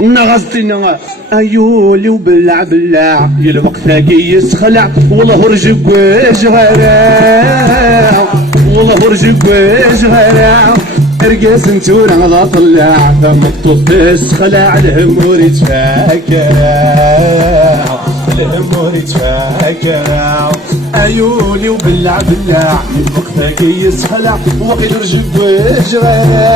نغزتنا ايولي وبلع بلع يا الوقت كي يسخلع والله رجب وجغرا والله رجب وجغرا ارقص نتورا لا طلع مكتوب تسخلع الهمور يتفاكر الهمور يتفاكر ايولي وبلع بلع الوقت كي يسخلع وقيل رجب وجغرا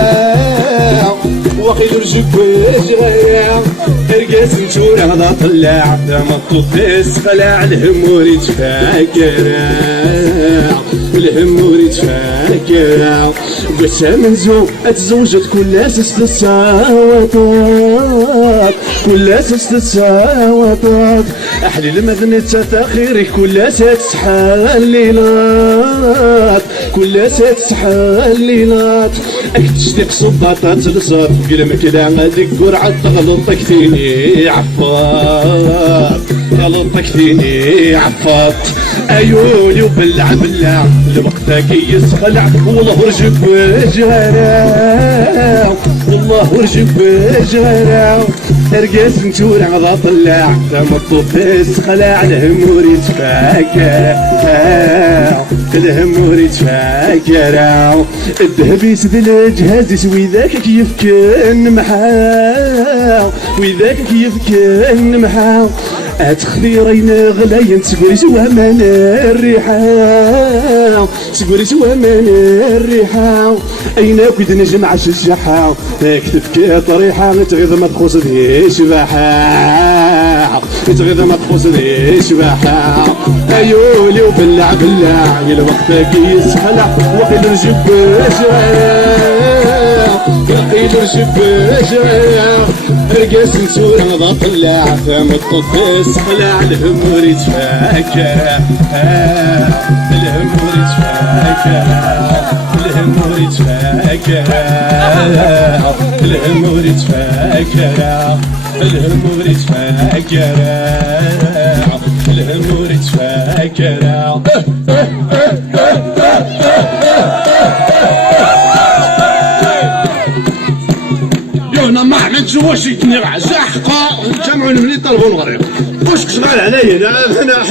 وقيل رجب وجغرا ارقص نتورا لا طلع مكتوب تسخلع الهمور يتفاكر الهمور يتفاكر قسا من زو اتزوجت كل اساس الصواتات كل اساس الصواتات احلي المغنية تاخيري كل اساس صحا الليلات كل اساس صحا الليلات اكتشتيق صباطات لصات قلمك لا غاديك قرعة غلطك فيني عفاط غلطك فيني عفاط ايولي وبلع بلع الوقت كي يسخلع والله رجب وجهرا والله رجب وجهرا ارقص نتورا غدا طلع مطلوب تسخلع الهمور يتفاكر الهمور يتفاكر الذهب يسد الجهاز يسوي ذاك كيف كان محا وذاك كيف كان محا اتخذيرين غلاين تقولي سوا من الريحة تقولي سوا من الريحة اين كنت نجمع الشجاحة كتفك طريحة تغيظ ما تخص ذي شباحة تغيظ ما تخص ذي شباحة ايولي وبلع بلع يا الوقت كي يسخلع وقيل رجب وقيل رجب ارقص نسورا غدا طلع فمطط تسخلع الهمور يتفاكر الهمور يتفاكر الهمور يتفاكر الهمور يتفاكر الهمور يتفاكر الهمور يتفاكر ما عملتش واش يتنرع زحقه جمعوا من اللي طلبوا الغريب واش شغال عليا انا